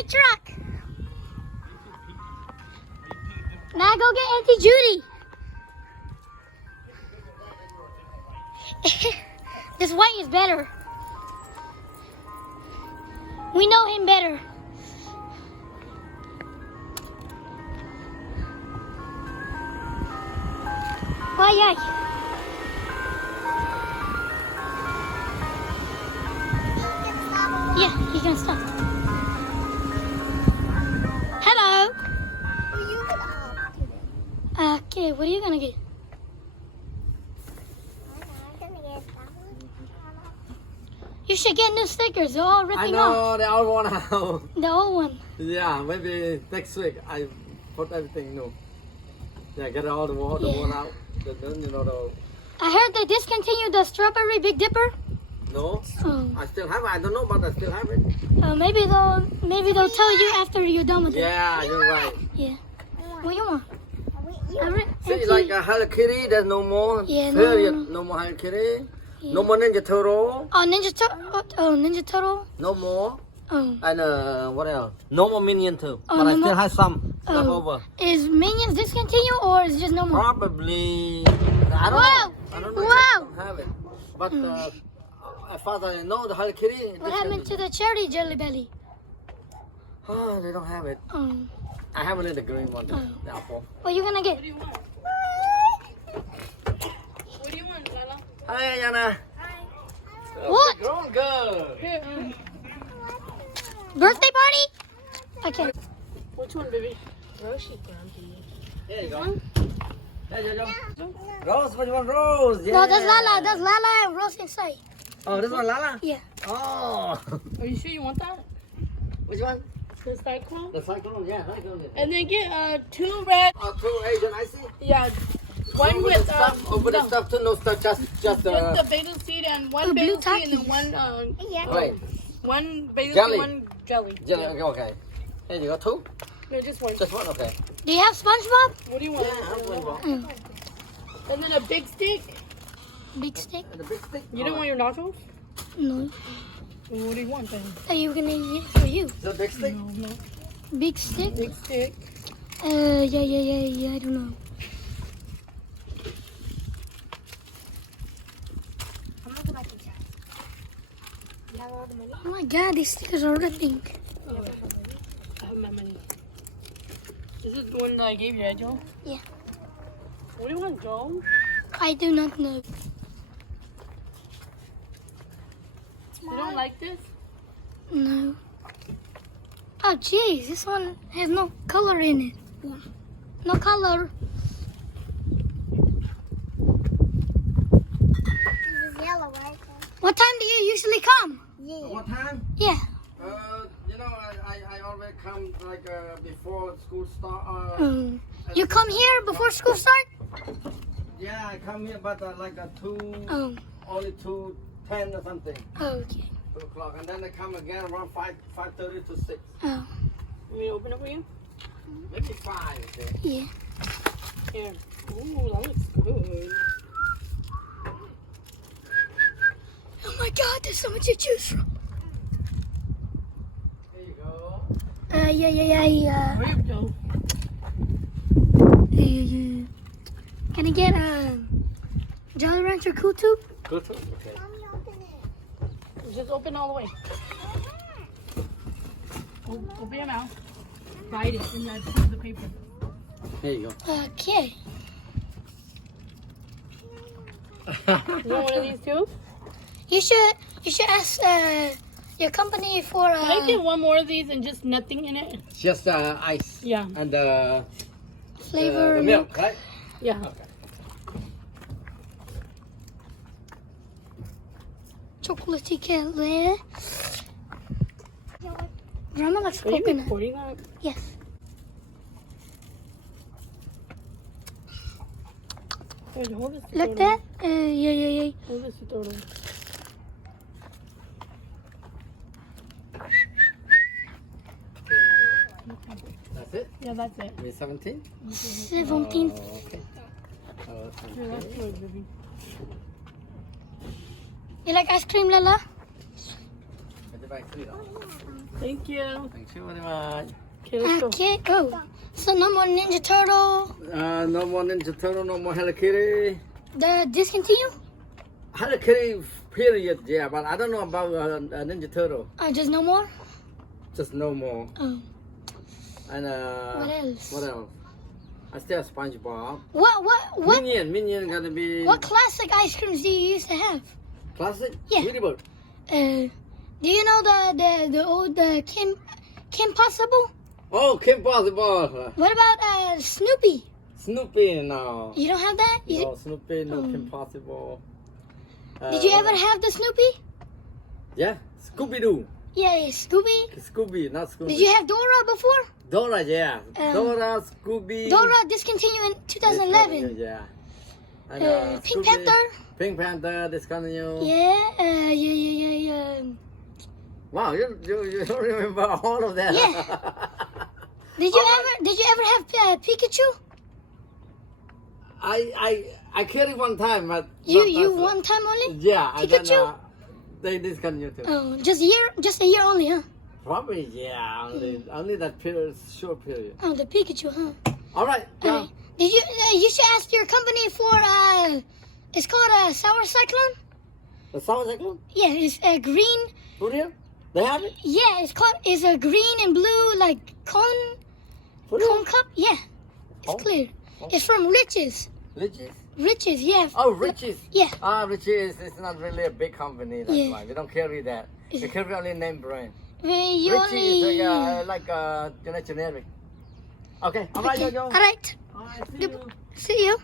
my truck. Now go get Auntie Judy. This white is better. We know him better. Ay, ay. Yeah, he can stop. Hello. Okay, what are you gonna get? You should get new stickers. They're all ripping off. I know, they all worn out. The old one. Yeah, maybe next week I put everything new. Yeah, get all the worn out. I heard they discontinued the strawberry Big Dipper. No, Oh. I still have it. I don't know, but I still have it. Maybe they'll tell you after you're done with it. Yeah, you're right. Yeah. What you want? See, like a Hello Kitty, there's no more. Yeah, Period. No more Hello Kitty. Yeah. No more Ninja Turtle. Oh, Ninja Turtle. No more. Oh. And what else? No more Minion too. Oh, But no I still more? have some left Oh. over. Is Minions discontinued or is it just no more? Probably. I don't know. I don't know. Wow. I don't have it. But as far as I know, the Hello Kitty. What happened to the cherry Jelly Belly? Oh, they don't have it. Oh. I have only the green one, Oh. the apple. What you gonna get? What do you want? What do you want, Lala? Hi, Yana. What? Grown girl. Here, Birthday party? Okay. which one, baby? Roshi Grumpy. Here you go. There you go. Rose, which one? Rose. Yeah. No, that's Lala. That's Lala and Rose inside. Oh, this one, Lala? Yeah. Oh. Are you sure you want that? Which one? The cyclone? The cyclone, yeah, cyclone. And then get 2 red. Two Asian icy. Yeah. One with stuff. Over the stuff too, no stuff, just the basil seed and one blue basil seed and then Takis. one Wait. one basil Jelly. seed, one jelly. Jelly, Yeah. okay. Here you go, two? No, just one. Just one, okay. Do you have SpongeBob? What do you want? Yeah, I'm going wrong. Mm. And then a big stick. Big stick? And the big stick? You don't want your nachos? No. Well, what do you want then? Are you gonna eat it for you? The big stick? No. Big stick? Big stick. Yeah. I don't know. Oh my god, these stickers are ripping. I have my money. This is the one that I gave you, right, Joe? Yeah. What do you want, Joe? I do not know. You don't like this? No. Oh jeez, this one has no color in it. Yeah. No color. This is yellow, right? What time do you usually come? Yeah. What time? Yeah. You know, I always come like before school start. You come here before school start? Yeah, I come here, but like Oh. only 2:10 or something. Okay. 2 o'clock, and then I come again around 5:30 to 6. Oh. Want me to open it for you? Maybe 5. Okay? Yeah. Here. Ooh, that looks good. Oh my god, there's so much to choose from. Here you go. Yeah. Where you go? Can I get Jolly Rancher Cool Tube? Good. Okay. Mommy, open it. Just open all the way. Open your mouth. Bite it and then put the paper. Here you go. Okay. You want one of these too? You should ask your company for Can I get one more of these and just nothing in it? Just ice. Yeah. And the flavor milk, right? Yeah. Okay. chocolatey color. Grandma likes Are you coconut. recording that? Yes. Wait, hold this. Look that? Yeah. Hold this turtle. That's it? Yeah, that's it. Maybe 17? 17. Okay. Here, that's yours, baby. You like ice cream, Lala? back, sweetheart. Thank you. Thank you very much. Okay, let's go. Okay. Oh, so no more Ninja Turtle. No more Ninja Turtle, no more Hello Kitty. The discontinue? Hello Kitty period, yeah, but I don't know about Ninja Turtle. Just no more. Just no more. Oh. And What else? What else? I still have SpongeBob. What? Minion gonna be What classic ice creams do you used to have? classic. Yeah. Tweety Bird. Do you know the old Kim Possible? Oh, Kim Possible. What about Snoopy? Snoopy, no. You don't have that? No Snoopy, no Oh. Kim Possible. Did you ever have the Snoopy? Yeah, Scooby Doo. Yeah, Scooby. Scooby, not Scooby. Did you have Dora before? Dora, yeah. Dora, Scooby. Dora discontinued in 2011. Yeah. And, Pink Scooby, Panther. Pink Panther, discontinued. Yeah, yeah. Wow, you don't remember all of that. Yeah. Did you ever have Pikachu? I carried one time, but You one time only? Yeah, and then Pikachu? they discontinued too. Oh, just a year only, huh? Probably, yeah, only that period, short period. Oh, the Pikachu, huh? All right, yeah. Alright. Did you should ask your company for it's called Sour Cyclone. The Sour Cyclone? Yeah, it's green. Put here? They have it? Yeah, it's a green and blue like cone Put cup. Yeah, it's Oh. clear. Oh. It's from Riches. Riches? Riches, yeah. Oh, Riches. Yeah. Riches is not really a big company, that's Yeah. why. They don't carry that. They carry only name brand. You Riches only. is like generic. Okay, all right, Okay. Jojo. All right. All right, see Good. you. See you.